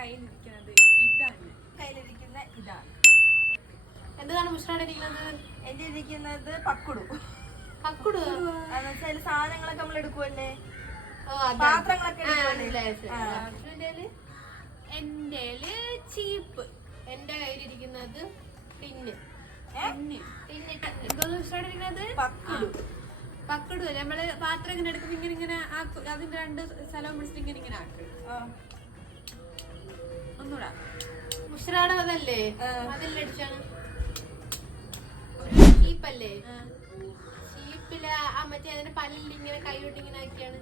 കയ്യിലിരിക്കുന്നത് ഇതാണ്. കയ്യിലിരിക്കുന്ന ഇതാണ്. എന്താണ് മുഷ്ടാടെ ഇരിക്കുന്നത്? എന്റെ ഇരിക്കുന്നത് പക്കുടു. പക്കുടു എന്നുവെച്ചാൽ സാധനങ്ങളൊക്കെ നമ്മൾ എടുക്കുമല്ലേ, ഓ പാത്രങ്ങളൊക്കെ എന്റെ ചീപ്പ്. എന്റെ കയ്യിലിരിക്കുന്നത് ടിന്ന്. എന്തോന്ന് മുഷ്ടാടെ ഇരിക്കുന്നത്? പക്കുടു. പക്കടു. നമ്മള് പാത്രം ഇങ്ങനെ എടുക്കുമ്പോ ഇങ്ങനെ ഇങ്ങനെ ആക്കും. അതിന്റെ രണ്ട് സ്ഥലവും പിടിച്ചിട്ട് ഇങ്ങനെ ഇങ്ങനെ ആക്കും. ഒന്നൂടാ. മുഷ്ടാടെ അതല്ലേ അതിലടിച്ചാണ് ചീപ്പല്ലേ? ചീപ്പില് ആ മറ്റേ അതിന്റെ പല്ലിൽ ഇങ്ങനെ കൈവിട്ട് ഇങ്ങനെ ആക്കിയാണ്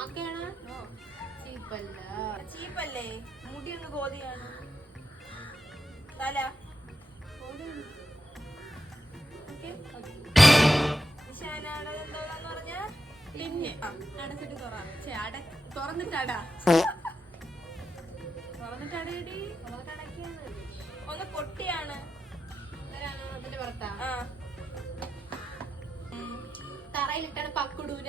ആക്കെയാണ്. ചീപ്പല്ല. ചീപ്പല്ലേ? മുടി ഒന്ന് ഗോതിയാണ്. തല എന്താന്ന് പറഞ്ഞ പിന്നെ അടച്ചിട്ട് തുറന്നിട്ടാടാ. തുറന്നിട്ടാടേടി. ഒന്ന് കൊട്ടിയാണ്. അതിന്റെ പുറത്താ തറയിലിട്ടാണ് പക്കുടൂന.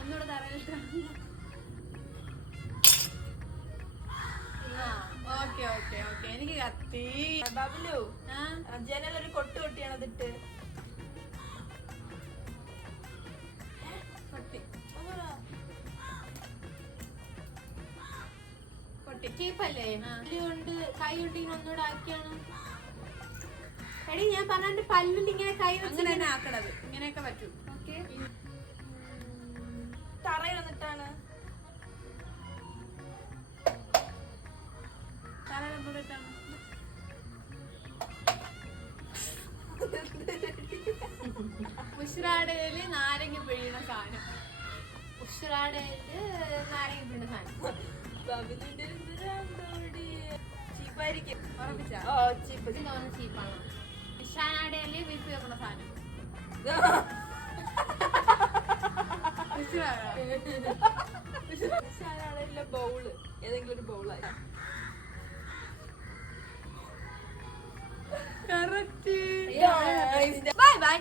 ഒന്നുകൂടെ തറയിലിട്ടാണ്. Okay okay okay. എനിക്ക് കത്തി. ബബ്ലു ജനലൊരു കൊട്ട് കൊട്ടിയാണ് അതിട്ട്. കൊട്ടി ചീപ്പല്ലേ? കൊണ്ട് കൈ കൊണ്ട് ഒന്നുകൂടെ ആക്കിയാണ്. എടി ഞാൻ പറഞ്ഞ പല്ലിൽ ഇങ്ങനെ കൈ വെച്ച് അങ്ങനെ തന്നെ ആക്കണത്. ഇങ്ങനെയൊക്കെ പറ്റും. ഓക്കെ. തറയിൽ വന്നിട്ടാണ്. ഉശ്രാടയില് നാരങ്ങ പിഴിയണ സാധനം. ഉശ്രാടയില് നാരങ്ങ പിഴിയണ സാധനം. ചീപ്പായിരിക്കും. ഉറപ്പിച്ചാ? ഓ ചീപ്പ്. തോന്നുന്ന ചീപ്പാണ്. ഇഷാനാടയില് ബീഫ് വെക്കണ സാധനം. ഇഷാനാടയിലെ ബൗള്. ഏതെങ്കിലും ഒരു ബൗളായി. കറക്റ്റ്. Yeah. Bye bye.